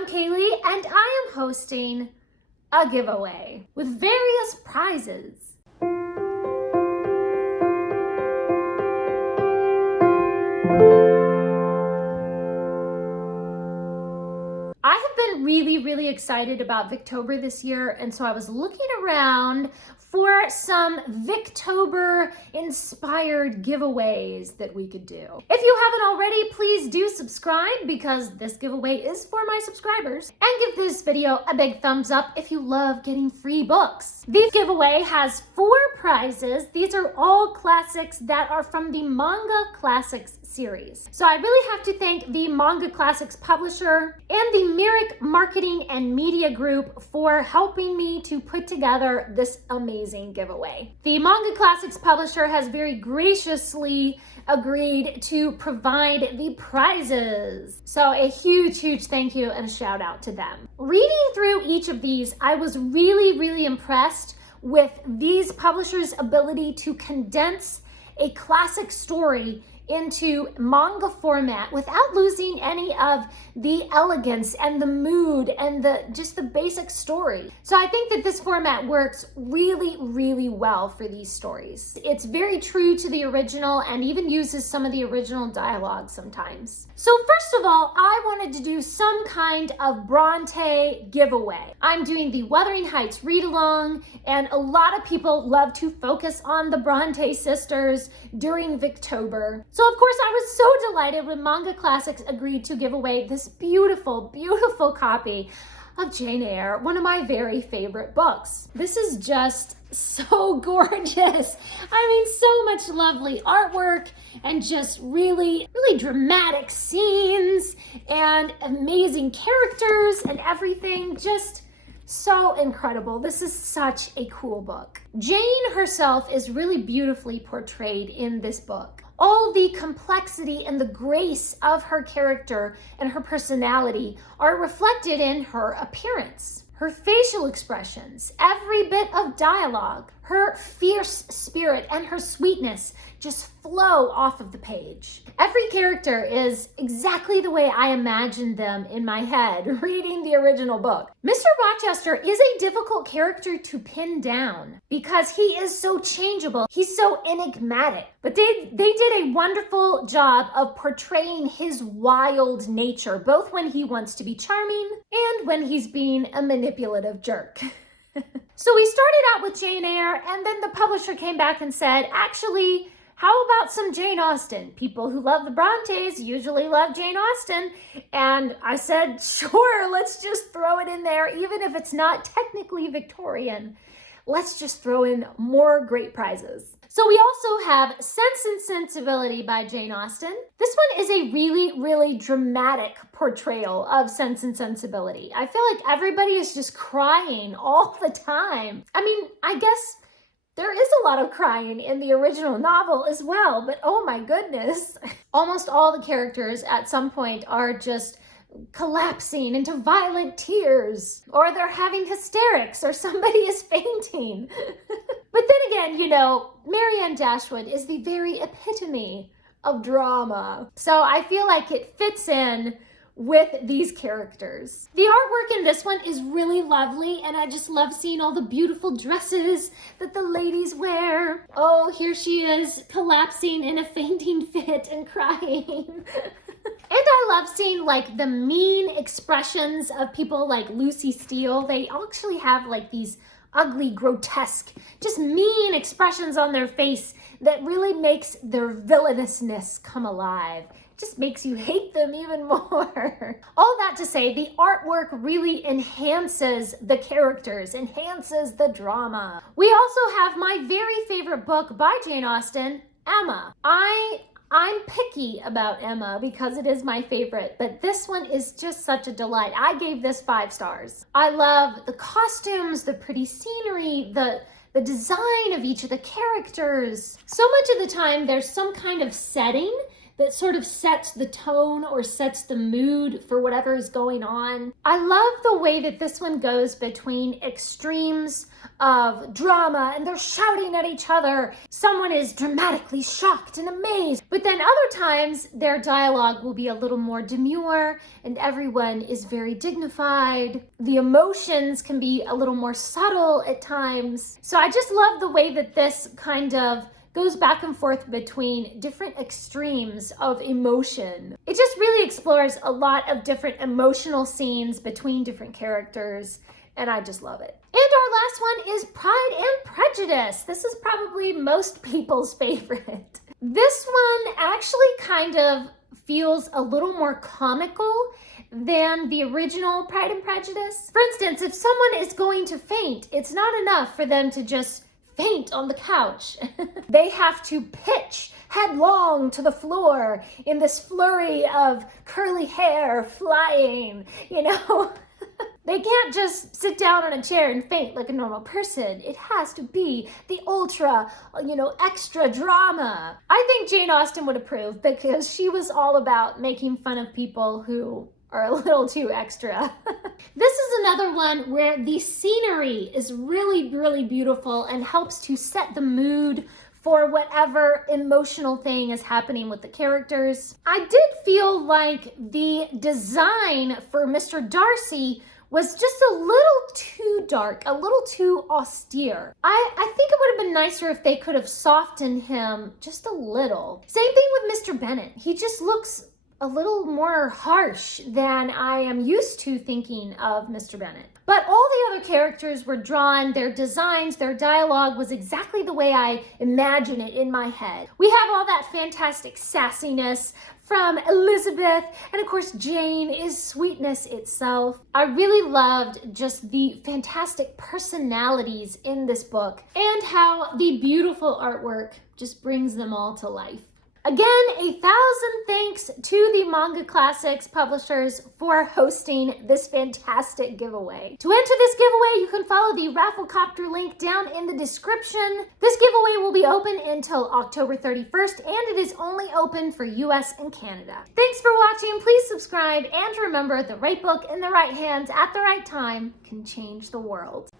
I'm Kaylee, and I am hosting a giveaway with various prizes. I have been really excited about Victober this year, and so I was looking around for some Victober inspired giveaways that we could do. If you haven't already, please do subscribe because this giveaway is for my subscribers. And give this video a big thumbs up if you love getting free books. This giveaway has 4 prizes. These are all classics that are from the Manga Classics series. So I really have to thank the Manga Classics publisher and the Myrick Marketing and Media Group for helping me to put together this amazing giveaway. The Manga Classics publisher has very graciously agreed to provide the prizes. So a huge thank you and a shout out to them. Reading through each of these, I was really impressed with these publishers' ability to condense a classic story into manga format without losing any of the elegance and the mood and just the basic story. So I think that this format works really well for these stories. It's very true to the original and even uses some of the original dialogue sometimes. So first of all, I wanted to do some kind of Bronte giveaway. I'm doing the Wuthering Heights read along, and a lot of people love to focus on the Bronte sisters during Victober. So of course, I was so delighted when Manga Classics agreed to give away this beautiful copy of Jane Eyre, one of my very favorite books. This is just so gorgeous. I mean, so much lovely artwork and just really dramatic scenes and amazing characters and everything. Just so incredible. This is such a cool book. Jane herself is really beautifully portrayed in this book. All the complexity and the grace of her character and her personality are reflected in her appearance, her facial expressions, every bit of dialogue, her fierce spirit and her sweetness just flow off of the page. Every character is exactly the way I imagined them in my head reading the original book. Mr. Rochester is a difficult character to pin down because he is so changeable. He's so enigmatic. But they did a wonderful job of portraying his wild nature, both when he wants to be charming and when he's being a manipulative jerk. So we started out with Jane Eyre, and then the publisher came back and said, actually, how about some Jane Austen? People who love the Brontes usually love Jane Austen. And I said, sure, let's just throw it in there, even if it's not technically Victorian. Let's just throw in more great prizes. So we also have Sense and Sensibility by Jane Austen. This one is a really dramatic portrayal of Sense and Sensibility. I feel like everybody is just crying all the time. I mean, I guess there is a lot of crying in the original novel as well, but oh my goodness. Almost all the characters at some point are just collapsing into violent tears, or they're having hysterics, or somebody is fainting. But then again, you know, Marianne Dashwood is the very epitome of drama. So I feel like it fits in with these characters. The artwork in this one is really lovely, and I just love seeing all the beautiful dresses that the ladies wear. Oh, here she is collapsing in a fainting fit and crying. And I love seeing like the mean expressions of people like Lucy Steele. They actually have like these ugly, grotesque, just mean expressions on their face that really makes their villainousness come alive. Just makes you hate them even more. All that to say, the artwork really enhances the characters, enhances the drama. We also have my very favorite book by Jane Austen, Emma. I'm picky about Emma because it is my favorite, but this one is just such a delight. I gave this 5 stars. I love the costumes, the pretty scenery, the design of each of the characters. So much of the time, there's some kind of setting that sort of sets the tone or sets the mood for whatever is going on. I love the way that this one goes between extremes of drama and they're shouting at each other. Someone is dramatically shocked and amazed, but then other times their dialogue will be a little more demure and everyone is very dignified. The emotions can be a little more subtle at times. So I just love the way that this kind of goes back and forth between different extremes of emotion. It just really explores a lot of different emotional scenes between different characters, and I just love it. And our last one is Pride and Prejudice. This is probably most people's favorite. This one actually kind of feels a little more comical than the original Pride and Prejudice. For instance, if someone is going to faint, it's not enough for them to just faint on the couch. They have to pitch headlong to the floor in this flurry of curly hair flying, you know? They can't just sit down on a chair and faint like a normal person. It has to be the ultra, extra drama. I think Jane Austen would approve because she was all about making fun of people who are a little too extra. This is another one where the scenery is really, really beautiful and helps to set the mood for whatever emotional thing is happening with the characters. I did feel like the design for Mr. Darcy was just a little too dark, a little too austere. I think it would have been nicer if they could have softened him just a little. Same thing with Mr. Bennet. He just looks a little more harsh than I am used to thinking of Mr. Bennet. But all the other characters were drawn, their designs, their dialogue was exactly the way I imagine it in my head. We have all that fantastic sassiness from Elizabeth, and of course Jane is sweetness itself. I really loved just the fantastic personalities in this book and how the beautiful artwork just brings them all to life. Again, 1,000 thanks to the Manga Classics publishers for hosting this fantastic giveaway. To enter this giveaway, you can follow the Rafflecopter link down in the description. This giveaway will be open until October 31st, and it is only open for US and Canada. Thanks for watching. Please subscribe, and remember, the right book in the right hands at the right time can change the world.